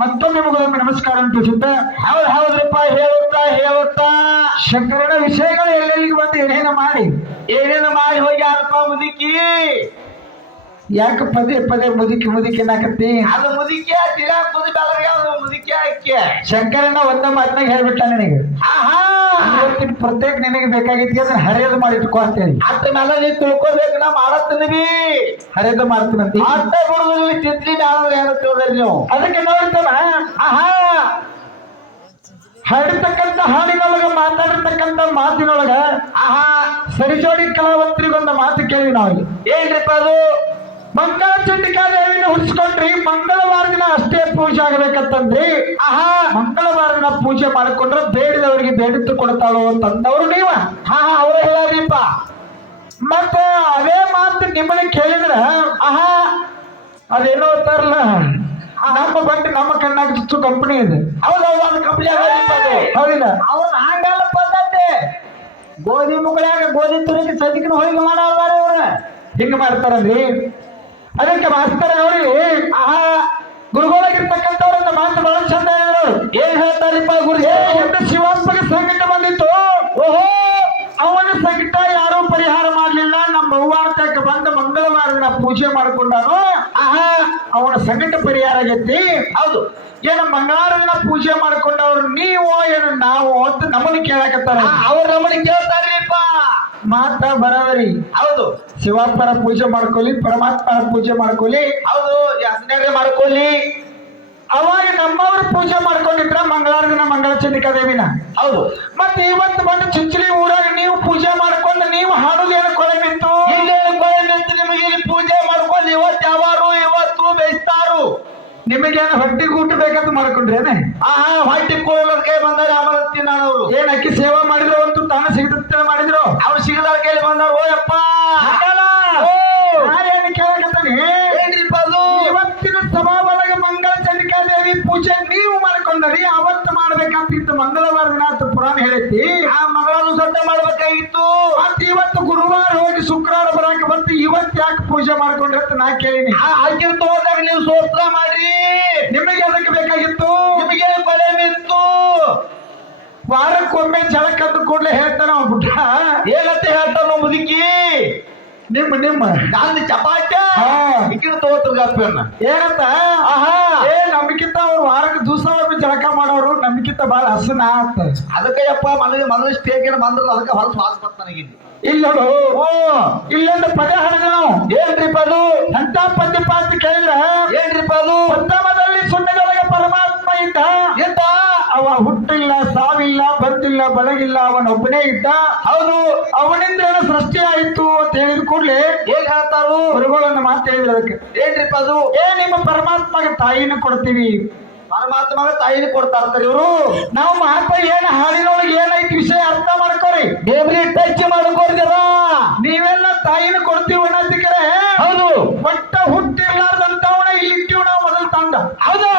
ಮತ್ತೊಮ್ಮೆ ಮುಗಿದೊಮ್ಮೆ ನಮಸ್ಕಾರ ತಿಳಿಸುತ್ತೆ. ಹೌದ್ ಹೌದ್ರಪ್ಪ, ಹೇಳುತ್ತಾ ಹೇಳುತ್ತಾ. ಶಂಕರನ ವಿಷಯಗಳು ಎಲ್ಲೆಲ್ಲಿಗೆ ಬಂದು ಏನೇನು ಮಾಡಿ? ಏನೇನು ಮಾಡಿ ಹೋಗ್ಯಾರಪ್ಪ ಮುದುಕಿ? ಯಾಕೆ ಪದೇ ಪದೇ ಮುದುಕಿ ಮುದುಕಿ ನಾಕತ್ತಿ? ಅದು ಮುದುಕಿ ತಿರಾ ಕುದು ಅದು ಮುದುಕಿ ಹಾಕಿ ಶಂಕರನ ಒಂದ ಮಾತನಾಗ ಹೇಳ್ಬಿಟ್ಟ ನಿನಗೆ. ಆಹಾ! ಇವತ್ತಿನ ಪ್ರತ್ಯೇಕ ನಿನಗೆ ಬೇಕಾಗಿತ್ತು ಅದನ್ನ ಹರಿಯದು ಮಾಡಿಟ್ಕೋ ಅಂತ ಅಂತೇಳಿ ಅದನ್ನೆಲ್ಲ ನೀ ತಿಳ್ಕೊಬೇಕು ನಾ ರೀ ಹರಿಯದು ಮಾಡ್ತೀನಂತ ಅಂತ. ಬಿಡುದಿಲ್ಲ ತಿದ್ದಿ ನಾನು ಏನು ತಿಳಿದ್ರಿ ನೀವು. ಅದಕ್ಕೆ ನೋಡ್ತಾನ ಆಹಾ! ಹಾಡಿರ್ತಕ್ಕಂಥ ಹಾಡಿನೊಳಗ ಮಾತಾಡಿರ್ತಕ್ಕಂಥ ಮಾತಿನೊಳಗ ಆಹಾ! ಸರಿಜೋಡಿ ಕಲಾವಂತರಿಗೊಂದು ಮಾತು ಕೇಳಿ ನಾವು ಏನ್ರಿಪ್ಪ ಅದು? ಮಂಗಳ ಚಂಡಿಕಾ ದೇವಿನ ಉಳಿಸ್ಕೊಂಡ್ರಿ ಮಂಗಳವಾರ ದಿನ ಅಷ್ಟೇ ಪೂಜೆ ಆಗ್ಬೇಕಂತಂದ್ರಿ. ಆಹಾ ಮಂಗಳವಾರ ದಿನ ಪೂಜೆ ಮಾಡಿಕೊಂಡ್ರೆ ಬೇಡಿದವರಿಗೆ ಬೇಡಿದ್ದು ಕೊಡ್ತಾಳು ಅಂತಂದವ್ರು ನೀವ. ಹಾ ಅವ್ರ ಹೇಳಾರಿಪ್ಪ. ಮತ್ತೆ ಅದೇ ಮಾತು ನಿಮ್ಮನ್ನ ಕೇಳಿದ್ರೆ ಆಹಾ ಅದೇನೋ ಅಂತಾರಲ್ಲ ನಮ್ಮ ಬಂದು ನಮ್ಮ ಕಣ್ಣಾಗ ಚುಚ್ಚು ಕಂಪನಿ ಇದೆ. ಹೌದೌದು ಅದು ಕಂಪ್ನಿ ಹೌದಿಲ್ಲ? ಅವನ್ ಹಂಗಲ್ಲ ಪದ್ಧತಿ. ಗೋಧಿ ಮುಗಳಾಗ ಗೋಧಿ ತುರಿಕೆ ಸದಿಕಿನ ಹೋಗಿ ಮಾಡಲ್ಲ ಅವ್ರ. ಹಿಂಗ ಮಾಡ್ತಾರಲ್ರಿ. ಅದಕ್ಕೆ ಮಾಸ್ತರ ನೋಡಿ ಆಹಾ, ಗುರುಗಳಾಗಿರ್ತಕ್ಕಂಥವ್ರನ್ನ ಮಾತು ಬಹಳ ಚಂದ ಹೇಳಿದ್ರು ಏನ್ ಹೇಳ್ತಾರಿಪ್ಪ ಗುರು ಹಿಂದೆ ಶಿವಾತ್ಮಕ ಸಂಕಟ ಬಂದಿತ್ತು. ಓಹೋ, ಅವನ ಸಂಕಟ ಯಾರೂ ಪರಿಹಾರ ಮಾಡಲಿಲ್ಲ. ನಮ್ಮ ಅವ್ವಾರ್ತಕ್ಕೆ ಬಂದ ಮಂಗಳವಾರ ದಿನ ಪೂಜೆ ಮಾಡ್ಕೊಂಡಾನು ಆಹಾ ಅವನ ಸಂಕಟ ಪರಿಹಾರ ಆಗೈತಿ. ಹೌದು. ಏನ ಮಂಗಳವಾರನ ಪೂಜೆ ಮಾಡ್ಕೊಂಡವ್ರು ನೀವು ಏನು ನಾವು ಅಂತ ನಮ್ಮನ್ನ ಕೇಳಕತ್ತಾರ ಅವ್ರು. ಅವ್ರ ನಮ್ಮನ್ನ ಕೇಳ್ತಾರ್ರಿಪ್ಪ. ಮಾತ ಬರವರಿ. ಹೌದು. ಶಿವಾತ್ಮರ ಪೂಜೆ ಮಾಡ್ಕೊಳ್ಳಿ ಪರಮಾತ್ಮರ ಪೂಜೆ ಮಾಡ್ಕೊಳ್ಳಿ. ಹೌದು ಯಾಸನೇ ಮಾಡ್ಕೊಳ್ಳಿ. ಅವಾಗ ನಮ್ಮವ್ರ ಪೂಜೆ ಮಾಡ್ಕೊಂಡಿದ್ರ ಮಂಗಳಾರ ದಿನ ಮಂಗಳ ಚಂದಿಕಾ ದೇವಿನ ಹೌದು. ಮತ್ತೆ ಇವತ್ತು ಬಂದು ಚುಂಚಲಿ ಊರಾಗ ನೀವು ಪೂಜೆ ಮಾಡ್ಕೊಂಡು ನೀವು ಹಾಡುದು ಏನು ಕೊಳೆ ಬಿತ್ತು ಇಲ್ಲೇನು ಕೊಳೆ ನಿಂತು ನಿಮಗೆ ಇಲ್ಲಿ ಪೂಜೆ ಮಾಡ್ಕೊಂಡು ಇವತ್ತು ಯಾವಾರು ಇವತ್ತು ಬೇಯಿಸ್ತಾರು. ನಿಮಗೇನು ಹೊಟ್ಟಿ ಊಟ ಬೇಕಂತ ಮಾಡ್ಕೊಂಡ್ರೇನೆ ಆಹಾ ಹೊಟ್ಟಿ ಕೂಡಕ್ಕೆ ಬಂದಾಗ ಆಮೇಲೆ ತಿನ್ನೋರು ಏನ್ ಅಕ್ಕಿ ಸೇವಾ ಮಾಡಿದ್ರು ಅಂತೂ ತಾನು ಸಿಗುತ್ತೆ ಮಾಡಿದ್ರು? ಅವ್ರು ಸಿಗದ ಕೇಳಿ ಬಂದವ್ರು ಓಯಪ್ಪ. ಹೇಳೈತಿ, ಆ ಮಗಳನ್ನು ಸಂತೆ ಮಾಡ್ಬೇಕಾಗಿತ್ತು. ಮತ್ ಇವತ್ತು ಗುರುವಾರ ಹೋಗಿ ಶುಕ್ರವಾರ ಬರಾಕ ಬಂತು ಇವತ್ ಯಾಕೆ ಪೂಜೆ ಮಾಡ್ಕೊಂಡ್ರಿ ನಾ ಕೇಳಿನಿ. ಆ ಅಕ್ಕಿನ ತಗೋದಾಗ ನೀವು ಸೋತ್ರ ಮಾಡ್ರಿ. ನಿಮಗೆ ಅದಕ್ಕೆ ಬೇಕಾಗಿತ್ತು. ನಿಮಗೆ ಕೊಲೆ ಮಿತ್ತು ವಾರಕ್ಕೊಮ್ಮೆ ಜಳಕದ್ದು ಕೂಡ್ಲೆ ಹೇಳ್ತಾನ ಅವ ಬುಡ್ಡ ಏನಂತ ಹೇಳ್ತಾನ ಮುದುಕಿ? ನಿಮ್ಮ ನಿಮ್ಮ. ನಾನು ಚಪಾಟಿ ಹಾ. ಇಕ್ಕಿನ ಏನಂತ? ಆಹಾ. ಏ ನಮ್ಗಿಂತ ಅವ್ರು ವಾರಕ್ಕೆ ದಿವಸ ಒಮ್ಮೆ ಜಳಕ ಮಾಡೋರು ನಮ್ಗಿಂತ ಬಾಳ ಹಸನ ಅಂತ. ಅದಕ್ಕೆ ಯಪ್ಪ ಮೊದಲು ಮೊದಲು ಸ್ಟೇಜಿನ ಬಂದ್ರು ಅದಕ್ಕೆ ಹೊರ ವಾಸ ಬರ್ತಾನಿಗಿದ್ದು ಇಲ್ಲ. ಓ. ಇಲ್ಲೊಂದು ಪದ ಹಾಡಿದ ನಾವು. ಪದು? ಅದು ಅಂತ ಪದ್ಯಪ ಅಂತ ಕೇಳಿದ್ರ ಏನ್ರಿಪ್ಪ ಅದು ಉತ್ತಮದಲ್ಲಿ ಸುಣ್ಣದೊಳಗೆ ಪರಮಾತ್ಮ ಇದ್ದ. ಅವ ಹುಟ್ಟಿಲ್ಲ ಸಾವಿಲ್ಲ ಬಂದಿಲ್ಲ ಬೆಳಗಿಲ್ಲ ಅವನೊಬ್ಬನೇ ಇದ್ದ. ಹೌದು. ಅವನಿಂದ ಏನೋ ಸೃಷ್ಟಿ ಆಯಿತು ಅಂತ ಹೇಳಿದ ಕೂಡಲೇ ಏನ್ ಹೇಳ್ತಾರು? ಗುರುಗಳನ್ನ ಮಾತು ಹೇಳಿದ್ರು ಅದಕ್ಕೆ. ಏನ್ರಿಪ್ಪ ಅದು? ಏ ನಿಮ್ಮ ಪರಮಾತ್ಮಗೆ ತಾಯಿನ ಕೊಡ್ತೀವಿ. ಪರಮಾತ್ಮಗ ತಾಯಿನ ಕೊಡ್ತಾರ ಇವರು? ನಾವು ಮಹಾತ್ಮ ಏನ್ ಹಾಡಿನೊಳಗೆ ಏನೈತಿ ವಿಷಯ ಅರ್ಥ ಮಾಡ್ಕೋರಿ. ಬೇಬ್ರಿ ಟಚ್ ಮಾಡ್ಕೊಡ್ತೀರ ನೀವೆಲ್ಲ ತಾಯಿನ ಕೊಡ್ತೀವಿ ಅನ್ನೋದಕ್ಕೆ. ಹೌದು. ಒಟ್ಟ ಹುಟ್ಟಿರ್ಲಾರ್ದಂತವನ ಇಲ್ಲಿಟ್ಟಿವ್ ನಾವು. ಮೊದಲು ತಂದ. ಹೌದು?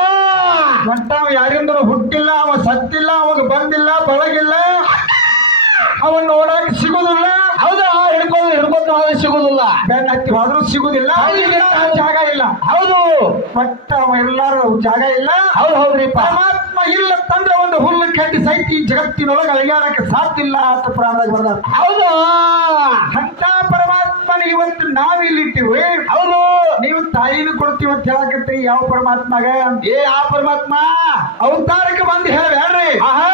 ಒಟ್ಟ ಅವ ಹುಟ್ಟಿಲ್ಲ ಅವ ಸತ್ತಿಲ್ಲ ಅವಾಗ ಬಂದಿಲ್ಲ ಬಳಗಿಲ್ಲ. ಅವ ನೋಡಕ್ ಸಿಗುದಿಲ್ಲ. ಹೌದಾ? ಹಿಡ್ಕೊಂಡು ಹಿಡ್ಕೊಂಡು ಆದ್ರೆ ಸಿಗುದಿಲ್ಲ. ಬೆನ್ನ ಹತ್ತಿ ಹೋದ್ರೂ ಸಿಗುದಿಲ್ಲ. ಜಾಗ ಇಲ್ಲ. ಹೌದು. ಒಟ್ಟ ಅವ ಎಲ್ಲಾರು ಜಾಗ ಇಲ್ಲ. ಹೌದು ಹೌದ್ರಿ ಪರಮಾತ್ಮ ಇಲ್ಲ ತಂದ್ರೆ ಒಂದು ಹುಲ್ಲು ಕಟ್ಟಿ ಸೈತಿ ಜಗತ್ತಿನೊಳಗೆ ಅಳಿಯಾಡಕ್ಕೆ ಸಾಧ್ಯ ಇಲ್ಲ ಅಂತ ಪುರಾಣ ಬಂದ ಹೌದು. ಅಂತ ಪರಮಾತ್ಮನ ಇವತ್ತು ನಾವ್ ಇಲ್ಲಿಟ್ಟಿವಿ. ಹೌದು. ನೀವು ತಾಯಿನ ಕೊಡ್ತೀವಿ ಅಂತ ಹೇಳಕತ್ರಿ. ಯಾವ ಪರಮಾತ್ಮಗ? ಏ ಆ ಪರಮಾತ್ಮ? ಅವತಾರಕ್ಕೆ ಬಂದು ಹೇಳ್ರಿ. ಆಹಾ.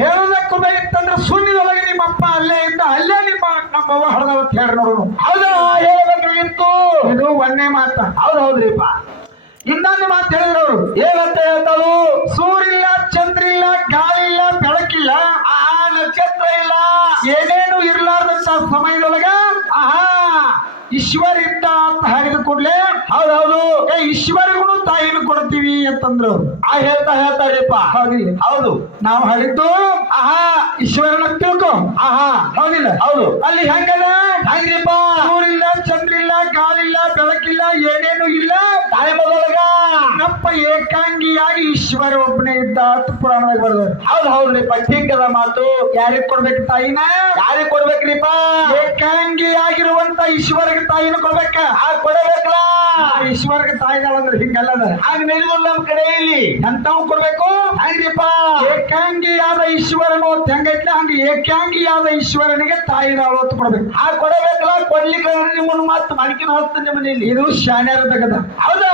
ಹೇಳದಕ್ಕೂ ಬೇಕಿತ್ತಂದ್ರೆ ಶೂನ್ಯದೊಳಗೆ ನಿಮ್ಮಪ್ಪ ಅಲ್ಲೇ ಇದ್ದ ಅಲ್ಲೇ ನಿಮ್ಮ ನಮ್ಮವ್ವ ಹಳದವತ್ತು ಹೇಳಿ ನೋಡೋಣ ಹೌದಾ? ಹೇಳ್ಬೇಕಾಗಿತ್ತು. ಇದು ಒಂದೇ ಮಾತ. ಹೌದು ಹೌದ್ರಿಪ್ಪ. ಇನ್ನೊಂದು ಮಾತು ಹೇಳಿದ್ರು ಏನಂತ ಹೇಳ್ತಾಳು ಸೂರಿಲ್ಲ ಚಂದ್ರ ಇಲ್ಲ ಗಾಳಿ ಇಲ್ಲ ಬೆಳಕಿಲ್ಲ, ಆ ನಕ್ಷತ್ರ ಇಲ್ಲ, ಏನೇನು ಇರ್ಲಾರ್ದಂತ ಸಮಯದೊಳಗ, ಆಹಾ ಈಶ್ವರ ಇದ್ದ ಅಂತ ಹೇಳಿದ ಕೂಡ್ಲೆ ಹೌದೌದು ಹೌದು ಏ ಈಶ್ವರಿಗೂ ತಾಯಿನ ಕೊಡ್ತೀವಿ ಅಂತಂದ್ರು. ಆ ಹೇಳ್ತಾ ಹೇಳ್ತಾರಿಪ್ಪ ಹೌದಿಲ್ಲ. ಹೌದು. ನಾವು ಹೇಳಿದ್ದು ಆಹಾ ಈಶ್ವರನ ತಿಳ್ಕೊ. ಆಹಾ. ಹೌದಿಲ್ಲ. ಹೌದು. ಅಲ್ಲಿ ಹೆಂಗದ? ಹಂಗ್ರಿಪ್ಪ? ಊರಿಲ್ಲ ಚಂದ್ರಿಲ್ಲ ಗಾಳಿಲ್ಲ ಬೆಳಕಿಲ್ಲ ಏನೇನು ಇಲ್ಲ. ತಾಯಿಮದೊಳಗ ನಪ್ಪ ಏಕಾಂಗಿಯಾಗಿ ಈಶ್ವರ ಒಬ್ಬನೇ ಇದ್ದ ಅಂತ ಪುರಾಣದಾಗ ಬರ್ತಾರೆ ಹೌದ್ ಹೌದ್ರಿಪ್ಪ ಟೀಕದ ಮಾತು. ಯಾರಿಗ್ ಕೊಡ್ಬೇಕು ತಾಯಿನ? ಯಾರಿಗ್ ಕೊಡ್ಬೇಕ್ರಿಪ್ಪ? ಏಕಾಂಗಿಯಾಗಿರುವಂತ ಈಶ್ವರಗೆ ತಾಯಿನ ಕೊಡ್ಬೇಕ? ಆ ಕೊಡಬೇಕಲ್ಲ? ಈಶ್ವರಗೆ ತಾಯಿಗಳಂದ್ರೆ ಅಂದ್ರೆ ಹಿಂಗಲ್ಲ ಹಂಗ ನಡೆದುಲ್ಲ ನಮ್ ಕಡೆ ಇಲ್ಲಿ ಎಂತಾವ್ ಕೊಡ್ಬೇಕು? ಹಂಗ್ರಿಪ್ಪ? ಏಕಾಂಗಿಯಾದ ಈಶ್ವರನು ಅಂತ ಹೆಂಗೈತಿ ಹಂಗ ಏಕಾಂಗಿಯಾದ ಈಶ್ವರನಿಗೆ ತಾಯಿನ ಅಂತ ಕೊಡ್ಬೇಕು. ಆ ಕೊಡಬೇಕಲ್ಲ ಕೊಡ್ಲಿಕ್ಕೆ ನಿಮ್ಮನ್ನು ಮಾತು ಮಡಿಕಿನ ಹೊತ್ತು ಮನೆಯಲ್ಲಿ ಇದು ಶಾನ್ಯಾರ ತಗದ ಹೌದಾ?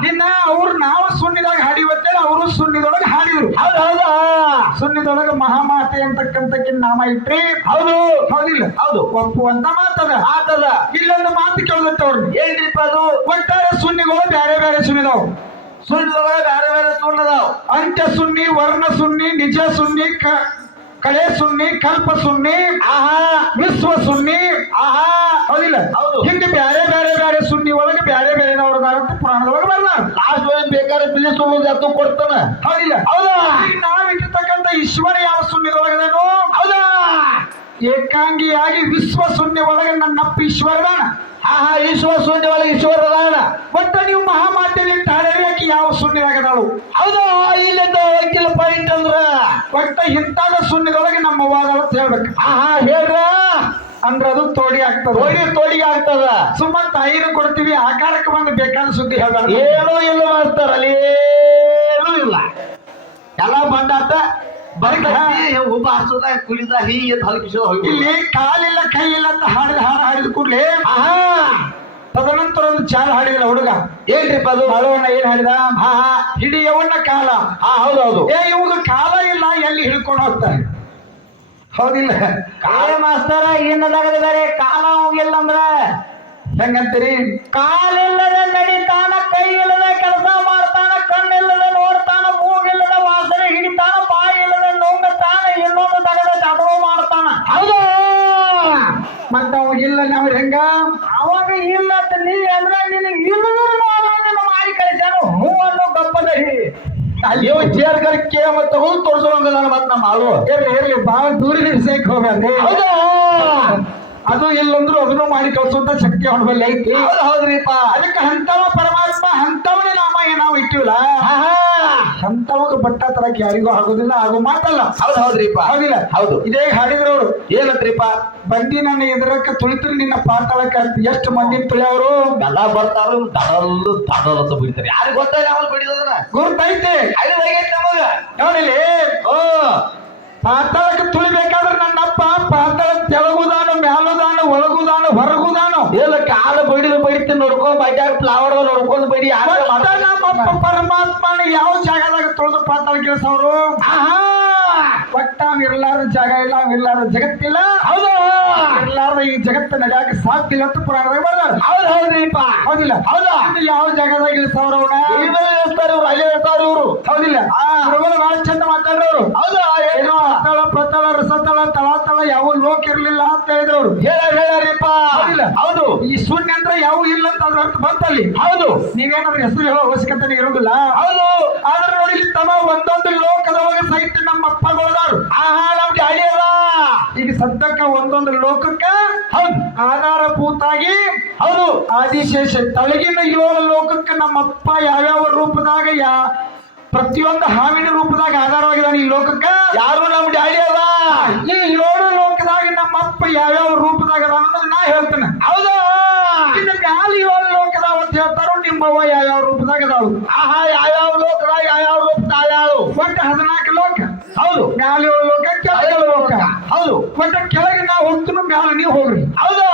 ನಿನ್ನ ಅವ್ರು ನಾವು ಸುಣ್ಣಿದಾಗ ಹಾಡಿವತ್ತೆ ಅವರು ಸುಣ್ಣಿದೊಳಗೆ ಹಾಡಿದ್ರು. ಹೌದು ಹೌದಾ. ಸುಣ್ಣಿದೊಳಗೆ ಮಹಾಮಾತೆ ಅಂತಕ್ಕಂತ ನಾಮ ಇಟ್ರಿ. ಹೌದು. ಹೌದಿಲ್ಲ? ಹೌದು. ಒಪ್ಪುವಂತ ಮಾತದ. ಆತದ ಇಲ್ಲೊಂದು ಮಾತು ಕೇಳುತ್ತೆ ಅವ್ರನ್ನ ಏನ್ರಿಪ್ಪ ಅದು? ಒಟ್ಟಾರೆ ಸುಣ್ಣಿಗಳು ಬೇರೆ ಬೇರೆ ಸುನ್ನಿದಾವ್. ಸುಳ್ಳಿದೊಳಗ ಬೇರೆ ಬೇರೆ ಸುಳ್ಳದಾವ್ ಅಂತ್ಯ ಸುನ್ನಿ ವರ್ಣ ಸುನ್ನಿ ನಿಜ ಸುನ್ನಿ ಕ- ಕಳೆ ಸುನ್ನಿ ಕಲ್ಪ ಸುನ್ನಿ ಆಹಾ. ವಿಶ್ವ ಸುನ್ನಿ ಆಹಾ. ಹೌದಿಲ್ಲ? ಹೌದು. ಹಿಂಗೆ ಬೇರೆ ಬೇರೆ ಬೇರೆ ಸುನ್ನಿ ಒಳಗೆ ಬೇರೆ ಬೇರೆ ಅಂತ ಪುರಾಣದೊಳಗೆ ಬರ್ಲಾರ ಲಾಸ್ಟ್ ಏನ್ ಬೇಕಾದ್ರೆ ಬಿಳಿ ಸುಳ್ಳು ಎತ್ತು ಕೊಡ್ತಾನ. ಹೌದಿಲ್ಲ? ಹೌದಾ? ನಾವಿಟ್ಟಿರ್ತಕ್ಕಂಥ ಈಶ್ವರ ಯಾವ ಸುನ್ನಿದೊಳಗದೇನು ಹೌದಾ? ಏಕಾಂಗಿಯಾಗಿ ವಿಶ್ವ ಶೂನ್ಯ ಒಳಗೆ ನನ್ನಪ್ಪ ಈಶ್ವರದಾನ ಆಹಾ ಈಶ್ವರ ಶೂನ್ಯ ಒಳಗೆ ಈಶ್ವರ ಮತ್ತೆ ನೀವು ಮಹಾಮಾತ್ಯ ತಾಳರಿಯಾಕಿ ಯಾವ ಸುನ್ನಿದಾಗದಾಳು ಹೌದಾ ಇಲ್ಲಿಂದ ವಕೀಲ ಪಾಯಿಂಟ್ ಅಂದ್ರ? ಒಟ್ಟ ಇಂತಾದ ಶೂನ್ಯದೊಳಗೆ ನಮ್ಮ ವಾದ ಅಂತ ಹೇಳ್ಬೇಕು. ಆಹಾ ಹೇಳ್ರ? ಅಂದ್ರ ಅದು ತೋಡಿ ಆಗ್ತದೆ. ತೋಡಿ ತೋಡಿಗೆ ಆಗ್ತದ. ಸುಮ್ಮ ತಾಯಿನ ಕೊಡ್ತೀವಿ ಆಕಾರಕ್ಕೆ ಬಂದು ಬೇಕಾದ ಸುದ್ದಿ ಹೇಳ್ಬಾರ್ದು ಏನೋ ಇಲ್ಲ ಮಾಸ್ತರ ಅಲ್ಲಿ ಏನೂ ಇಲ್ಲ. ಎಲ್ಲ ಬಂದಾತ. ಒಬ್ಬ ಹಸದ ಕುಡಿದ ಹೀಗೆ ಹಲಕಿಸದ ಹೋಗಿ ಇಲ್ಲಿ ಕಾಲಿಲ್ಲ ಕೈ ಇಲ್ಲ ಅಂತ ಹಾಡಿದ ಹಾಡು ಹಾಡಿದ ಕೂಡಲೇ ತದನಂತರ ಒಂದು ಚಾಲ ಹಾಡಿದ ಹುಡುಗ. ಏನ್ರಿಪ್ಪ ಅದು? ಹಳವಣ್ಣ ಏನ್ ಹಾಡಿದ? ಹಾ ಹಿಡಿಯವಣ್ಣ ಕಾಲ. ಹಾ ಹೌದೌದು ಹೌದು. ಏ ಇವಾಗ ಕಾಲ ಇಲ್ಲ ಎಲ್ಲಿ ಹಿಡ್ಕೊಂಡು ಹೋಗ್ತಾರೆ? ಹೌದಿಲ್ಲ. ಕಾಲ ಮಾಸ್ತರ ಏನದಾಗದ ಬೇರೆ ಕಾಲ ಹೋಗಿಲ್ಲ ಅಂದ್ರ ಹೆಂಗಂತೀರಿ? ಕಾಲಿಲ್ಲದ ನಡಿತಾನ ಕೈ ಇಲ್ಲದ ಕೆಲಸ ಮಾಡ್ತಾನ ಹೌದು. ಮತ್ತ ಅವ ಇಲ್ಲ ನಾವ್ ಹೆಂಗ? ಅವಾಗ ಇಲ್ಲ ಅಂತ ನೀ ಅಂದ್ರೆ ನಿನಗೆ ಇಲ್ಲದ ಮಾಡಿ ಕಳಿಸ್ಯಾನು ಹೂ ಅನ್ನೋ ಗಪ್ಪದ ನೀವು ಚೇರ್ಗರ್ ಕೇ ಮತ್ತೆ ಹೋಗಿ ತೋರ್ಸೋಂಗಲ್ಲ ಮತ್ತೆ ನಮ್ಮ ಆಳು. ಇರ್ಲಿ ಇರ್ಲಿ, ಬಾಳ ದೂರ ಹಿಡ್ಸಕ್ ಹೋಗಂದ್ರೆ ಹೌದಾ. ಅದು ಇಲ್ಲಂದ್ರು ಅದನ್ನು ಮಾಡಿ ಕಳ್ಸುವಂತ ಶಕ್ತಿ ಅವನ ಬಲ್ಲಿ ಐತಿ. ಹೌದು ಹೌದ್ರಿಪ್ಪ. ಅದಕ್ಕೆ ಹಂತವ ಪರಮಾತ್ಮ ಹಂತವನೇ ನಾಮ ನಾವು ಇಟ್ಟಿವಲ್ಲ? ಹಂತವಾಗ ಬಟ್ಟ ತರಕ್ ಯಾರಿಗೂ ಆಗೋದಿಲ್ಲ ಆಗೋ ಮಾತಲ್ಲ. ಹೌದು ಹೌದ್ರಿಪ್ಪ. ಹೌದಿಲ್ಲ ಹೌದು. ಇದೇ ಹಾಡಿದ್ರು ಅವರು ಏನಂತ್ರಿಪ್ಪ? ಬಂದಿ ನನ್ನ ಎದುರಕ್ಕೆ ತುಳಿತರು ನಿನ್ನ ಪಾತಾಳಕ್ಕೆ ಎಷ್ಟು ಮಂದಿ ತುಳಿಯವರು? ಎಲ್ಲ ಬರ್ತಾರ ದಡಲ್ಲು ದಡಲ್ ಅಂತ ಬಿಡ್ತಾರೆ ಯಾರಿಗೆ ಗೊತ್ತಾಗ ಅವನು ಬಿಡಿದದ್ರ ಗುರ್ತೈತೆ. ಐದಾಗೈತೆ ನಮಗ. ನೋಡಿಲಿ ಓ ಪಾತಾಳಕ್ಕೆ ಫ್ಲವರ್ ನೋಡ್ಕೊಂಡು ಬಡಿ ಆಟ ಒಟ್ಟ ನಮ್ಮಪ್ಪ ಪರಮಾತ್ಮನ ಯಾವ ಜಾಗದಾಗ ತೊಳೆದು ಪಾತಾಳ ಕೇಳಿಸೋರು? ಆಹಾ! ಒಟ್ಟ ಅವ್ ಇರ್ಲಾರ್ದ ಜಾಗ ಇಲ್ಲ ಇರ್ಲಾರ ಜಗತ್ತಿಲ್ಲ ಹೌದು. ಇರ್ಲಾರ ಈ ಜಗತ್ತ ನಡೆಯಕ್ಕೆ ಸಾಧ್ಯ ಇಲ್ಲ ಅಂತ ಪುರಾಣದಾಗ ಬರ್ತಾರೆ ಹೌದು ಹೌದ್ರಿಪ್ಪ ಹೌದಿಲ್ಲ? ಹೌದಾ? ಯಾವ ಜಾಗದಾಗ ಇಳಿಸೋರು ಅವನ? ಇವ್ರು ಇರ್ತಾರೆ ಇವ್ರು ಅಲ್ಲೇ ಇರ್ತಾರೆ ಇವರು. ಹೌದಿಲ್ಲ? ಬಹಳ ಚಂದ ಮಾತಾಡೋರು ಹೌದಾ ಏನೋ ಅತ್ತಳ ಪ್ರತಳ ರಸತಳ ತಳಾತಳ ಯಾವ ಲೋಕ ಇರ್ಲಿಲ್ಲ ಅಂತ ಹೇಳಿದವರು. ಹೇಳಪ್ಪ? ಹೌದು. ಈ ಶೂನ್ಯ ಅಂದ್ರೆ ಯಾವ ಇಲ್ಲ ಅಂತ ಅದ್ರ ಅರ್ಥ ಬಂತಲ್ಲಿ. ಹೌದು. ನೀವೇನಾದ್ರೂ ಹೆಸರು ಹೇಳೋ ಅವಶ್ಯಕತೆ ಇರೋದಿಲ್ಲ ಹೌದು. ಆದ್ರೆ ನೋಡಿ ತಮ್ಮ ಒಂದೊಂದು ಲೋಕದೊಳಗೆ ಸಹಿತ ನಮ್ಮ ಅಪ್ಪಗಳದಾರು ಆಹಾ ನಮ್ಗೆ ಅಳಿಯಲ್ಲ ಈಗ ಸದ್ಯಕ್ಕ ಒಂದೊಂದು ಲೋಕಕ್ಕ ಹೌದು. ಆಧಾರಭೂತಾಗಿ ಹೌದು. ಆದಿಶೇಷ ತಳಗಿನ ಏಳು ಲೋಕಕ್ಕೆ ನಮ್ಮಪ್ಪ ಯಾವ್ಯಾವ ರೂಪದಾಗ ಯಾ ಪ್ರತಿಯೊಂದು ಹಾವಿನ ರೂಪದಾಗ ಆಧಾರವಾಗಿದ್ದಾನೆ ಈ ಲೋಕಕ್ಕೆ? ಯಾರು ನಮ್ ಡ್ಯಾಡಿ ಅದ? ಈ ಏಳು ಯಾವ್ಯಾವ ರೂಪದಾಗ ಅದಾವ ಅನ್ನೋದು ನಾ ಹೇಳ್ತೇನೆ. ಹೌದಾ? ಇನ್ನು ಮ್ಯಾಲ ಏಳು ಲೋಕದಾವ ಅಂತ ಹೇಳ್ತಾರೋ ನಿಮ್ಮವ್ವ ಯಾವ್ಯಾವ ರೂಪದಾಗ ಅದಾವು ಆಹಾ ಯಾವ್ಯಾವ ಲೋಕದ ಯಾವ್ಯಾವ ರೂಪ ಯಾವ್ಯಾವ ಒಟ್ಟು ಹದಿನಾಲ್ಕು ಲೋಕ. ಹೌದು. ಮ್ಯಾಲ ಏಳು ಲೋಕ ಕೆಳಗೆ ಲೋಕ. ಹೌದು. ಒಟ್ಟ ಕೆಳಗೆ ನಾವು ಹೋಗ್ತೀನೋ ಮ್ಯಾಲ ನೀವು ಹೋಗ್ರಿ. ಹೌದಾ?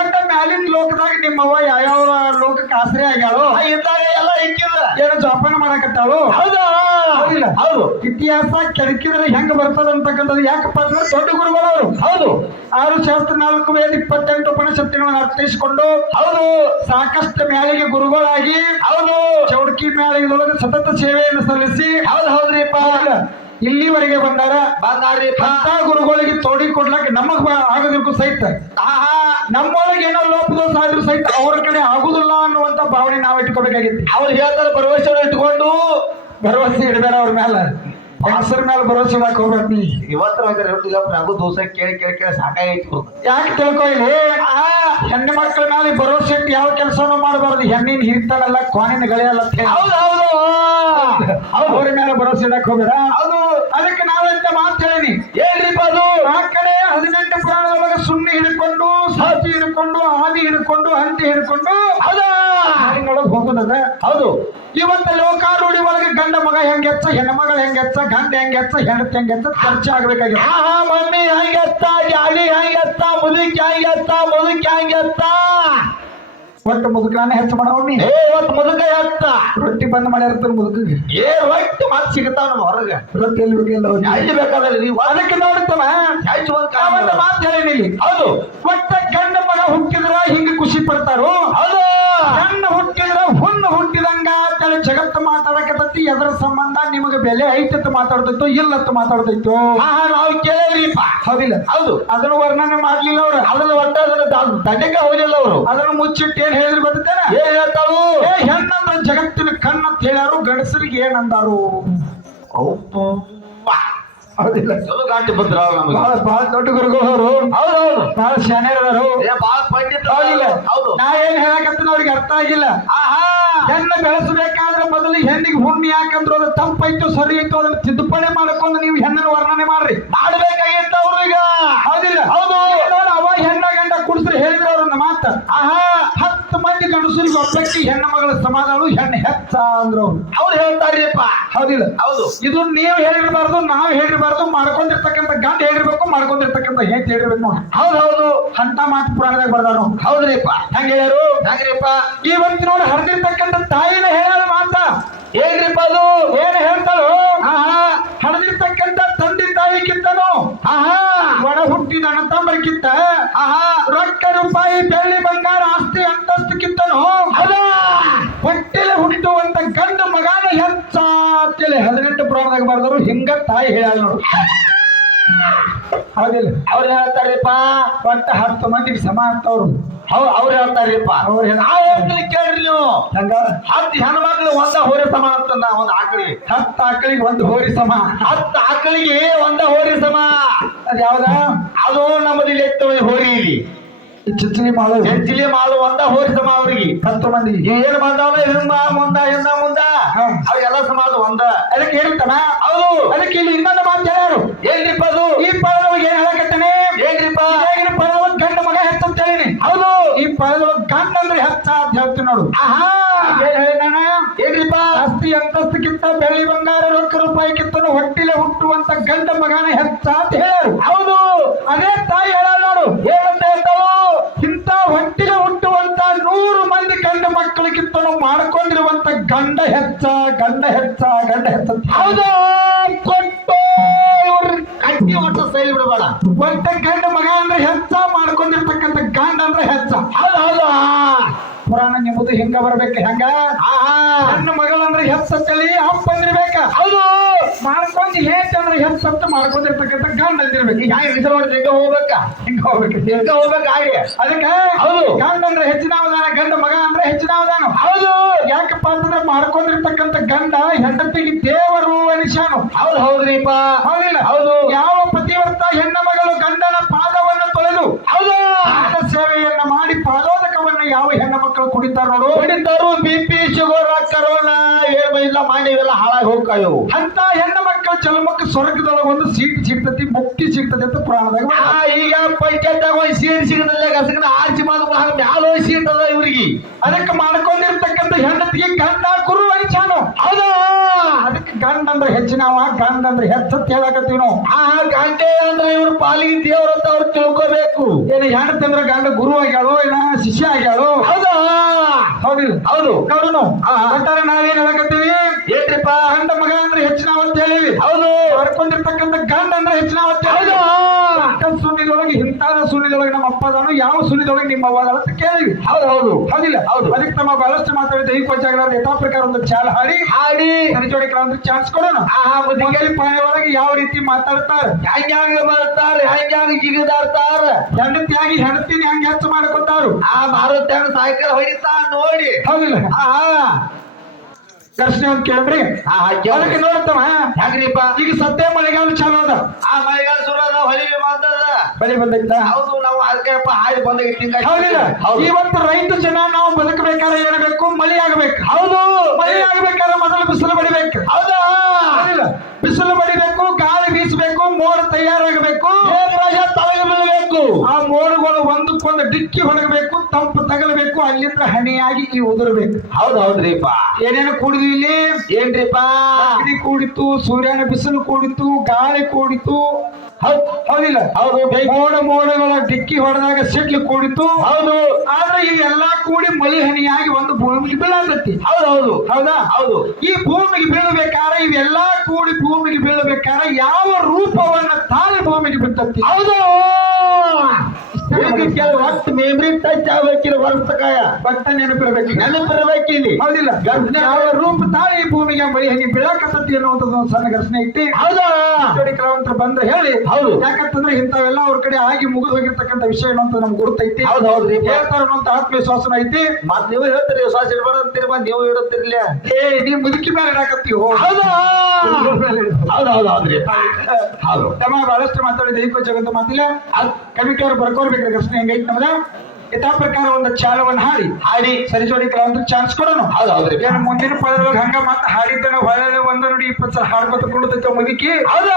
ಒಟ್ಟ ಮ್ಯಾಲಿನ ಲೋಕದಾಗ ನಿಮ್ಮವ್ವ ಯಾವ್ಯಾವ ಲೋಕಕ್ಕೆ ಆಶ್ರಯ ಆಗ್ಯಾಳು ಆ ಇದ್ದಾಗ ಎಲ್ಲ ಇಕ್ಕಿದ ಜೋಪಾನ ಮಾಡಕತ್ತಾಳು? ಹೌದು? ಇತಿಹಾಸ ಕೆಡಕಿದ್ರೆ ಹೆಂಗ ಬರ್ತದ ಅಂತಕ್ಕಂಥದ್ದು ಯಾಕಪ್ಪ ಅಂದ್ರೆ ದೊಡ್ಡ ಗುರುಗಳವರು. ಹೌದು. ಆರು ಶಾಸ್ತ್ರ ನಾಲ್ಕು ವೇದ ಇಪ್ಪತ್ತೆಂಟು ಉಪನಿಷತ್ತಿನವನ್ನು ಅರ್ಥೈಸಿಕೊಂಡು ಹೌದು. ಸಾಕಷ್ಟು ಮ್ಯಾಲಿಗೆ ಗುರುಗಳಾಗಿ ಹೌದು. ಚೌಡಕಿ ಮ್ಯಾಲಿಗೆ ಸತತ ಸೇವೆಯನ್ನು ಸಲ್ಲಿಸಿ ಹೌದು ಹೌದ್ರಿಪ್ಪ. ಇಲ್ಲಿವರೆಗೆ ಬಂದಾರ ಅಂತ ಗುರುಗಳಿಗೆ ತೋಡಿ ಕೊಡ್ಲಕ್ಕೆ ನಮಗ್ ಆಗದಿರ್ಕು ಸಹಿತ. ಆಹಾ. ನಮ್ಮೊಳಗೆ ಏನೋ ಲೋಪದೋಷ ಆದ್ರೂ ಸಹಿತ ಅವ್ರ ಕಡೆ ಆಗುದಿಲ್ಲ ಅನ್ನುವಂತ ಭಾವನೆ ನಾವ್ ಇಟ್ಕೋಬೇಕಾಗಿತ್ತು. ಅವ್ರು ಹೇಳ್ತಾರೆ ಭರವಸೆ ಇಟ್ಕೊಂಡು. ಭರವಸೆ ಇಡಬೇಡ ಅವ್ರ ಮೇಲೆ ಹೆಸರ ಮೇಲೆ ಭರವಸೆ ಇಡಕ್ ಹೋಗ್ಬೇಕು ಇವತ್ತರ ನಂಗೂ ದೋಸೆ ಕೇಳಿ ಕೇಳಿ ಕೇಳಿ ಸಾಕಾಗೈತಿ ಗುರು. ಯಾಕೆ ತಿಳ್ಕೊ ಇಲ್ಲಿ? ಹೆಣ್ಣು ಮಕ್ಕಳ ಮೇಲೆ ಭರವಸೆ ಇಟ್ಟು ಯಾವ ಕೆಲಸನೂ ಮಾಡಬಾರದು. ಹೆಣ್ಣಿನ ಹಿರಿತಾನಲ್ಲ ಕ್ವಾನಿನ ಗಳಿಯಲ್ಲ ಅಂತ ಹೌದು ಹೌದು. ಅವ್ರ ಮೇಲೆ ಭರವಸೆ ಇಡಕ್ ಹೋಗ್ಬೇಡ. ನಾವೆಂತ ಮಾತು ಹೇಳೀನಿ. ಏನ್ರಿಪ್ಪ ಅದು? ಆ ಕಡೆ ಹದಿನೆಂಟು ಪುರಾಣದೊಳಗೆ ಸುಣ್ಣಿ ಹಿಡ್ಕೊಂಡು, ಸಾಚಿ ಹಿಡ್ಕೊಂಡು, ಆದಿ ಹಿಡ್ಕೊಂಡು ಹಂದಿ ಹಿಡ್ಕೊಂಡು ಹಾಡಿನೊಳಗೆ ಹೋಗೋದದ. ಹೌದು. ಇವತ್ತ ಲೋಕಾರೂಢಿ ಒಳಗೆ ಗಂಡ ಮಗ ಹೆಂಗೆಚ್ಚ ಹೆಣ್ಣು ಮಗಳು ಹೆಂಗೆಚ್ಚ ಗಂಡ ಹೆಂಗೆಚ್ಚ ಹೆಂಡತಿ ಹೆಂಗೆಚ್ಚ ಖರ್ಚು ಆಗ್ಬೇಕಾಗಿದೆ. ಆಹಾ, ಮಮ್ಮಿ ಹೆಂಗೆತ್ತ ಜಾಡಿ ಹೆಂಗೆತ್ತ ಮುದುಕಿ ಹೆಂಗೆತ್ತ ಮುದುಕಿ ಹೆಂಗತ್ತ ಒಟ್ಟು ಮುದುಕನ ಹೆಚ್ಚು ಮಾಡೋಣಿ ಏ ಒಟ್ಟು ಮುದುಕ ಎತ್ತ ರೊಟ್ಟಿ ಬಂದ್ ಮಾಡಿರ್ತಾರೆ ಮುದುಕಿಗೆ. ಏ ಒಟ್ಟು ಮಾತು ಸಿಗ್ತಾವ ನಮ್ಮ ಹೊರಗೆ? ರೊಟ್ಟಿ ಎಲ್ಲಿ ಹೋಗಿ. ಎಲ್ಲಿ ಬೇಕಾದ್ರೆ ನೀವು ಅದಕ್ಕೆ ನೋಡ್ತವ ಹೆಚ್ಚು ಒಂದು ನಾವೊಂದು ಮಾತು ಹೇಳೀನಿ ಹೌದು. ಒಟ್ಟ ಗಂಡ ಮಗ ಹುಟ್ಟಿದ್ರ ಹಿಂಗ ಖುಷಿ ಪಡ್ತಾರೋ? ಹೌದು. ಗಂಡ ಹುಟ್ಟಿದ್ರ ಹುಣ್ಣು ಹುಟ್ಟಿದಂಗ ಅಂತೇಳಿ ಜಗತ್ತು ಮಾತಾಡಕತ್ತೈತಿ. ಅದರ ಸಂಬಂಧ ನಿಮಗೆ ಬೆಲೆ ಐತತ್ತು ಮಾತಾಡ್ತೈತೋ ಅಂತ ಮಾತಾಡ್ತೈತೋ ನಾವು ಕೇಳಿರಿಪ್ಪ ಹೌದಿಲ್ಲ. ಹೌದು. ಅದನ್ನ ವರ್ಣನೆ ಮಾಡ್ಲಿಲ್ಲ ಅವ್ರು. ಅದನ್ನ ಒಟ್ಟ ಅದನ್ನ ದಂಡಕ್ಕೆ ಹೋಗಲಿಲ್ಲ ಅವರು. ಅದನ್ನ ಮುಚ್ಚಿಟ್ಟು ಏನ್ ಹೇಳಿದ್ರು ಗೊತ್ತೇನ ಏನ್ ಹೇಳ್ತಾವು ಏ ಹೆಣ್ಣಂದ್ರ ಜಗತ್ತಿನ ಕಣ್ಣ ಹೇಳ್ಯಾರು ಗಡಸರಿಗೆ ಏನಂದಾರು? ಹೌದಿಲ್ಲ. ಚಲೋ ಗಾಂಟಿ ಬಂದ್ರ ನಮಗೆ ಬಹಳ ಬಹಳ ದೊಡ್ಡ ಗುರುಗಳು ಅವರು ಹೌದೌದು ಬಹಳ ಶಾನ್ಯರದಾರು ಏ ಬಾಳ ಪಂಡಿತ ಹೌದಿಲ್ಲ. ಹೌದು. ನಾ ಏನ್ ಅವ್ರಿಗೆ ಅರ್ಥ ಆಗಿಲ್ಲ. ಆಹಾ. ಹೆಣ್ಣು ಬೆಳೆಸಬೇಕಾದ್ರೆ ಮೊದಲು ಹೆಣ್ಣಿಗೆ ಹುಣ್ಣಿ ಯಾಕಂದ್ರೆ ಅದು ತಂಪೈತು ಸರಿ ಇತ್ತು ಅದನ್ನ ತಿದ್ದುಪಡಿ ಮಾಡ್ಕೊಂಡು ನೀವು ಹೆಣ್ಣನ್ನು ವರ್ಣನೆ ಮಾಡ್ರಿ. ಮಾಡ್ಬೇಕಾಗಿತ್ತ ಅವ್ರು ಈಗ ಹೌದಿಲ್ಲ ಹೌದು ನೋಡು, ಅವ ಹೆಣ್ಣ ಗಂಡ ಕುಡಿಸ್ರಿ ಹೇಳಿದ್ರು ಅವ್ರನ್ನ ಮಾತ ಆಹಾ ಹತ್ತು ಮಂದಿ ಗಂಡಸರಿಗೆ ಒಬ್ಬಕ್ಕೆ ಹೆಣ್ಣ ಮಗಳ ಸಮಾಧಾನ ಹೆಣ್ಣು ಹೆಚ್ಚ ಅಂದ್ರು. ಅವ್ರು ಅವ್ರು ಹೇಳ್ತಾರಿಪ್ಪ ಹೌದಿಲ್ಲ. ಹೌದು. ಇದು ನೀವು ಹೇಳಿರಬಾರ್ದು ನಾವು ಹೇಳಿರಬಾರ್ದು ಮಾಡ್ಕೊಂಡಿರ್ತಕ್ಕಂಥ ಗಂಡ ಹೇಳಿರ್ಬೇಕು ಮಾಡ್ಕೊಂಡಿರ್ತಕ್ಕಂಥ ಹೆಂಗ್ ಹೇಳಿರ್ಬೇಕು ನೋಡಿ. ಹೌದು ಹೌದು. ಅಂತ ಮಾತು ಪುರಾಣದಾಗ ಬರ್ದಾನು ಹೌದ್ರಿಪ್ಪ. ಹೆಂಗ ಹೇಳ್ಯಾರು? ಹೆಂಗ್ರಿಪ್ಪ? ಇವತ್ತು ನೋಡಿ ಹರಿದಿರ್ತಕ್ಕಂಥ ತಾಯಿನ ಹೇಳ ಮಾತ. ಏನ್ರಿಪ್ಪ ಅದು? ಏನ್ ಹೇಳ್ತಾಳು ಆಹಾ. ಹರಿದಿರ್ತಕ್ಕಂಥ ತಂದೆ ತಾಯಿಗಿಂತನು ಆಹಾ. ಒಡ ಹುಟ್ಟಿದ ಅಣ್ಣ ತಮ್ಮರಿಗಿಂತ ಆಹಾ. ರೊಕ್ಕ ರೂಪಾಯಿ ಬೆಳ್ಳಿ ಬಂಗಾರ ಆಸ್ತಿ ಅಂತಸ್ತಕ್ಕಿಂತನು ಹೌದಾ ಹೊಟ್ಟೆಲೆ ಹುಟ್ಟುವಂತ ಗಂಡು ಮಗನ ಹೆಚ್ಚ ಅಂತೇಳಿ ಬರ್ದರು ಹಿಂಗ ತಾಯಿ ಹೇಳಲ್ಲ ನೋಡು. ಹೌದಿಲ್ಲ? ಅವ್ರು ಹೇಳ್ತಾರೀಪಾ ಒಟ್ಟ ಹತ್ತು ಮಂದಿಗೆ ಸಮ ಆಗ್ತವ್ರು ಹೌದು ಅವ್ರು ಹೇಳ್ತಾರಿಪ್ಪ ಅವ್ರು ಹೇಳ ಹೇಳ್ತೀನಿ ಕೇಳ್ರಿ ನೀವು. ಹಂಗ ಹತ್ತು ಹೆಣ್ಮಕ್ಳು ಒಂದ ಹೋರಿ ಸಮ ಅಂತ ನಾ ಒಂದ್ ಆಕಳಿ ಹತ್ತು ಆಕಳಿಗೆ ಒಂದು ಹೋರಿ ಸಮ. ಹತ್ತು ಆಕಳಿಗೆ ಒಂದ ಹೋರಿ ಸಮ. ಅದ್ ಯಾವ್ದ? ಅದು ನಮ್ಮದು ಇಲ್ಲಿ ಎತ್ತುವ ಹೋರಿ ಇಲ್ಲಿ. ಈ ಮಾಳು. ಮಾಡು ಹೆಂಚಿಲಿ ಮಾಲು ಒಂದ ಹೋರಿ ಸಮ ಅವ್ರಿಗೆ. ಹತ್ತು ಮಂದಿ ಏನ್ ಬಂದವಲ್ಲ ಹಿಂದ ಮುಂದ ಹಿಂದ ಮುಂದ. ಅವೆಲ್ಲ ಸಮಾಜ ಒಂದ. ಅದಕ್ಕೆ ಹೇಳ್ತಾನ ಹೌದು. ಅದಕ್ಕೆ ಇಲ್ಲಿ ಇನ್ನೊಂದು ಮಾತು ಹೇಳ್ಯಾರು ಏನ್ರಿಪ್ಪ ಅದು? ಈ ಪದದೊಳಗೆ ಏನ್ ಹೇಳಕತ್ತೇನೆ? ಏನ್ರಿಪ್ಪ? ಈಗಿನ ಪದದೊಳಗೆ ಗಂಡ ಮಗ ಹೆಚ್ಚಂತ ಹೇಳಿನಿ. ಹೌದು. ಈ ಪದದೊಳಗೆ ಗಂಡ ಅಂದ್ರೆ ಹೆಚ್ಚ ಅಂತ ಹೇಳ್ತೀನಿ ನೋಡು. ಆಹಾ. ಏನ್ ಹೇಳಿದಾನ ಏನ್ರಿಪ್ಪ? ಆಸ್ತಿ ಅಂತಸ್ತಕ್ಕಿಂತ ಬೆಳ್ಳಿ ಬಂಗಾರ ರೊಕ್ಕ ಕಿತ್ತನು ಹೊಟ್ಟಿಲೆ ಹುಟ್ಟುವಂತ ಗಂಡ ಮಗನ ಹೆಚ್ಚ ಅಂತ ಹೇಳ್ಯಾರು. ಹೌದು. ಅದೇ ತಾಯಿ ಹೇಳ ಹೆಚ್ಚ ಗಂಡ ಹೆಚ್ಚ ಗಂಡ ಹೆಚ್ಚ ಅಂತ ಹೌದು ಕೊಟ್ಟು ಇವ್ರ ಕಟ್ಟಿ ಒಟ್ಟು ಸೈಲ್ ಬಿಡಬೇಡ ಒಟ್ಟ ಗಂಡ ಮಗ ಅಂದ್ರೆ ಹೆಚ್ಚ ಮಾಡ್ಕೊಂಡಿರ್ತಕ್ಕಂಥ ಗಂಡ ಅಂದ್ರೆ ಹೆಚ್ಚ ಹೌದು ಹೌದು ಪುರಾಣ ನಿಮ್ಮದು ಹೆಂಗ ಬರ್ಬೇಕು ಹೆಂಗ? ನನ್ನ ಮಗಳಂದ್ರೆ ಹೆಸ್ ಅಂತೇಳಿ ಅಪ್ಪ ಅಂದಿರ್ಬೇಕ ಹೌದು. ಮಾಡ್ಕೊಂಡು ಹೇಳ್ತಂದ್ರೆ ಅಂತ ಮಾಡ್ಕೊಂಡಿರ್ತಕ್ಕಂಥ ಗಂಡ ಅಂದಿರ್ಬೇಕು ಈಗ ಯಾರು ಹೆಸರು ನೋಡಿ ಹೆಂಗ ಹೋಗ್ಬೇಕ? ಹಿಂಗ ಹೋಗ್ಬೇಕು? ಹೆಂಗ ಹೋಗ್ಬೇಕ ಹಾಗೆ? ಅದಕ್ಕೆ ಹೌದು. ಗಂಡ ಅಂದ್ರೆ ಹೆಚ್ಚಿನ ಅವಧಾನ ಗಂಡ ಮಗ ಅಂದ್ರೆ ಹೆಚ್ಚಿನ ಅವಧಾನ. ಹೌದು. ಯಾಕಪ್ಪ ಅಂದ್ರೆ ಮಾಡ್ಕೊಂಡಿರ್ತಕ್ಕಂಥ ಗಂಡ ಹೆಂಡತಿಗೆ ದೇವರು ಅನಿಶಾನು ಹೌದು ಹೌದ್ರಿಪ್ಪ. ಹೌದಿಲ್ಲ? ಹೌದು. ಯಾವ ಪತಿವ್ರತ ಹೆಣ್ಣ ಮಗಳು ಗಂಡನ ಪಾದವನ್ನು ತೊಳೆದು ಹೌದು. ಸೇವೆಯನ್ನ ಮಾಡಿ ಪಾದೋದಕವನ್ನ ಯಾವ ಹೆಣ್ಣ ಮಕ್ಕಳು ಕುಡಿತಾರ ನೋಡು. ಕುಡಿತಾರು ಬಿ ಪಿ ಶುಗರ್ ಕರೋನಾ ಇಲ್ಲ ಮಾಡಿ ಇವೆಲ್ಲ ಹಾಳಾಗಿ ಹೋಗ್ತಾಯವು ಅಂತ ಹೆಣ್ಣ ಮಕ್ಕಳ ಜನ್ಮಕ್ಕೆ ಸ್ವರ್ಗದೊಳಗೆ ಒಂದು ಸೀಟ್ ಸಿಗ್ತತಿ ಮುಕ್ತಿ ಸಿಗ್ತತಿ ಅಂತ ಪುರಾಣದಾಗ ಈಗ ಪಂಚಾಯತ್ನಾಗ ಒಂದು ಸೀಟ್ ಸಿಗದಲ್ಲ ಗಸಗನ ಆರ್ಚಿ ಮಾತು ಹಂಗ ಮ್ಯಾಲ ಸೀಟ್ ಅದ ಇವ್ರಿಗೆ. ಅದಕ್ಕೆ ಮಾಡ್ಕೊಂಡಿರ್ತಕ್ಕಂಥ ಹೆಂಡತಿಗೆ ಗಂಡ ಅನಿಶಾನು ಹೌದಾ. ಅದಕ್ಕೆ ಗಂಡ ಅಂದ್ರೆ ಹೆಚ್ಚಿನವ ಗಂಡ ಅಂದ್ರೆ ಹೆಚ್ಚತ್ ಹೇಳಕತ್ತೀವಿ ನಾವು. ಆ ಗಂಡೆ ಅಂದ್ರೆ ಇವ್ರ ಪಾಲಿ ದೇವ್ರ ಅಂತ ಅವ್ರು ತಿಳ್ಕೋಬೇಕು. ಏನು ಹೆಣ್ತಂದ್ರೆ ಗಂಡ ಗುರು ಆಗ್ಯಾಳು ಏನ ಶಿಷ್ಯ ಆಗ್ಯಾಳು? ಹೌದಾ. ಹೌದು. ಹೌದು. ನೋಡು ನಾವು. ಅಂತಾರೆ ನಾವೇನ್ ಹೇಳಕತ್ತೀವಿ? ಏನ್ರಿಪ್ಪ? ಗಂಡ ಮಗ ಅಂದ್ರೆ ಹೆಚ್ಚಿನವ ಅಂತ ಹೇಳಿವಿ. ಹೌದು. ಬರ್ಕೊಂಡಿರ್ತಕ್ಕಂಥ ಗಂಡ ಅಂದ್ರೆ ಹೆಚ್ಚಿನವ ಅಂತ ಸುನಿದೊಳಗೆ ಇಂತಾದ ಸುನಿದೊಳಗೆ ನಮ್ಮ ಅಪ್ಪ ಅದಾನು ಯಾವ ಸುಳಿದೊಳಗೆ ನಿಮ್ಮ ಅವ್ವ ಅಂತ ಕೇಳಿವಿ ಹೌದು ಹೌದು. ಹೌದಿಲ್ಲ? ಹೌದು. ಅದಕ್ಕೆ ನಮ್ಮ ಬಹಳಷ್ಟು ಮಾತಾಡಿದ ದೈಹಿಕ ಕೊಂಚಾಗ ಯಥಾ ಪ್ರಕಾರ ಒಂದು ಚಾಲ ಹಾಡಿ. ಹಾಡಿ. ಸರಿಜೋಡಿಕರ ಒಂದು ಚಾನ್ಸ್ ಕೊಡೋಣ. ಆಹಾ ಪಾಯ ಒಳಗೆ ಯಾವ ರೀತಿ ಮಾತಾಡ್ತಾರೆ? ಹೆಂಗ್ಯಾಂಗ ಹ್ಯಾಂಗ್ ಹೆಂಗ್ಯಾಂಗ ಹೆಂಡತಿ ಹೆಂಡತಿಯಾಗಿ ಹೆಂಡತಿನ ಹೆಂಗ್ ಹೆಚ್ಚು ಮಾಡ್ಕೊತಾರು? ಆ ಮಾರುತ್ಯಾನ ಸಾಯಂಕಾಲ ಹೊಡಿತಾ ನೋಡಿ. ಹೌದಿಲ್ಲ? ಆಹಾ. ಘರ್ಷಣೆ ಅಂತ ಕೇಳ್ರಿ. ಅದಕ್ಕೆ ನೋಡ್ತಾವ? ಹೆಂಗ್ರಿಪ್ಪ? ಈಗ ಸದ್ಯ ಮಳೆಗಾಲ ಬೆಳೆ ಬಂದೈತ? ಹೌದು ನಾವು ಅದಕ್ಕೆಪ್ಪ ಹಾಯ್ದು ಬಂದಾಗ ಹೌದಿಲ್ಲ. ಹೌದು. ಇವತ್ತು ರೈತ ಜನ ನಾವು ಬದುಕಬೇಕಾದ್ರೆ ಏನಬೇಕು ಮಳೆ ಆಗ್ಬೇಕು. ಹೌದು. ಮಳೆ ಆಗಬೇಕಾದ್ರೆ ಮೊದಲು ಬಿಸಿಲು ಬಡಿಬೇಕು. ಹೌದಾ? ಬಿಸಿಲು ಬಡಿಬೇಕು ಗಾಳಿ ಬೀಸಬೇಕು ಮೋಡ ತಯಾರಾಗಬೇಕು. ತಲೆಗೆ ಬೀಳಬೇಕು ಆ ಮೋಡಗಳು ಒಂದಕ್ಕೊಂದು ಡಿಕ್ಕಿ ಹೊಡಗಬೇಕು ತಂಪು ತಗಲಬೇಕು ಅಲ್ಲಿಂದ ಹನಿಯಾಗಿ ಈ ಉದುರಬೇಕು. ಹೌದು ಹೌದ್ರಿಪ್ಪ. ಏನೇನು ಕೂಡಿದ್ವಿ ಇಲ್ಲಿ? ಏನ್ರಿಪ್ಪ? ಕೂಡಿತು ಸೂರ್ಯನ ಬಿಸಿಲು ಕೂಡಿತು ಗಾಳಿ ಕೂಡಿತು ಹೌದಿಲ್ಲ. ಹೌದು. ಮೋಡ ಮೋಡಗಳ ಡಿಕ್ಕಿ ಹೊಡೆದಾಗ ಸಿಡ್ಲು ಕೂಡಿತು ಹೌದು. ಆದ್ರೆ ಎಲ್ಲಾ ಕೂಡಿ ಮಳಿ ಹನಿಯಾಗಿ ಒಂದು ಭೂಮಿಗೆ ಬೀಳತೈತಿ. ಹೌದು ಹೌದು. ಹೌದಾ? ಹೌದು. ಈ ಭೂಮಿಗೆ ಬೀಳಬೇಕಾದ್ರೆ ಇವೆಲ್ಲಾ ಕೂಡಿ ಭೂಮಿಗೆ ಬೀಳಬೇಕಾದ್ರೆ ಯಾವ ರೂಪವನ್ನ ತಾಳಿ ಭೂಮಿಗೆ ಬಿಡ್ತತಿ ಹೌದು. ಹೊತ್ತು ಮೇಮ್ರಿ ಟಚ್ ಆಗ್ಬೇಕಿಲ್ಲ ವರ್ಷಕಾಯ ಭಕ್ತ ನೆನಪಿರ್ಬೇಕು. ನೆನಪಿರ್ಬೇಕಿಲ್ಲಿ. ಹೌದಿಲ್ಲ. ಯಾವ ರೂಪ ತಾಳಿ ಭೂಮಿಗೆ ಮಳಿ ಹನಿ ಬೀಳಕತ್ತತಿ ಅನ್ನುವಂಥದ್ದು ಒಂದು ಸಣ್ಣ ಘರ್ಷಣೆ ಇಟ್ಟು. ಹೌದಾ? ಜೋಡಿ ಬಂದ ಹೇಳಿ. ಹೌದು. ಯಾಕಂತಂದ್ರೆ ಇಂಥವೆಲ್ಲ ಅವ್ರ ಕಡೆ ಆಗಿ ಮುಗಿದು ಹೋಗಿರ್ತಕ್ಕಂಥ ವಿಷಯ ಅಂತ ನಮ್ಗೆ ಗುರುತೈತಿ ಹೌದು ಹೌದ್ರಿ ಹೇಳ್ತಾರ ಅನ್ನೋಂಥ ಆತ್ಮವಿಶ್ವಾಸನ ಐತಿ. ಮತ್ ನೀವು ಹೇಳ್ತೀರಿ ಶ್ವಾಸ ಇಡ್ಬೇಡ ಅಂತೀರಿ ಮತ್ ನೀವು ಇಡುತ್ತಿರ್ಲಿ ಏ ನೀ ಮುದುಕಿ ಮೇಲೆ ಇಡಾಕತ್ತೀವಿ ಹೌದಾ? ಹೌದು ಹೌದು ಹೌದ್ರಿ ಹೌದು. ತಮ್ಮ ಬಹಳಷ್ಟು ಮಾತಾಡಿದ ಏಕೋ ಜಗತ್ತು ಮಾತಿಲ್ಲ. ಕಮಿಟಿ ಅವ್ರು ಬರ್ಕೋರ್ಬೇಕು ಘರ್ಷಣೆ ಹೆಂಗೈತಿ ನಮ್ದ? ಯಥಾ ಪ್ರಕಾರ ಒಂದು ಚಾಲವನ್ನು ಹಾಡಿ. ಹಾಡಿ ಸರಿ ಜೋಡಿ ಕಲಾವಂತರ ಚಾನ್ಸ್ ಕೊಡೋಣ ಹೌದು ಹೌದ್ರಿ ಏನು ಮುಂದಿನ ಪದರೊಳಗೆ ಹಂಗ ಮತ್ತೆ ಹಾಡಿದ್ದಾಗ ಹೊಳೆ ಒಂದು ನೋಡಿ ಇಪ್ಪತ್ತು ಸಲ ಹಾಡ್ಕೊತ ಕುಳಿತೈತೆ ಮುದುಕಿ? ಹೌದಾ.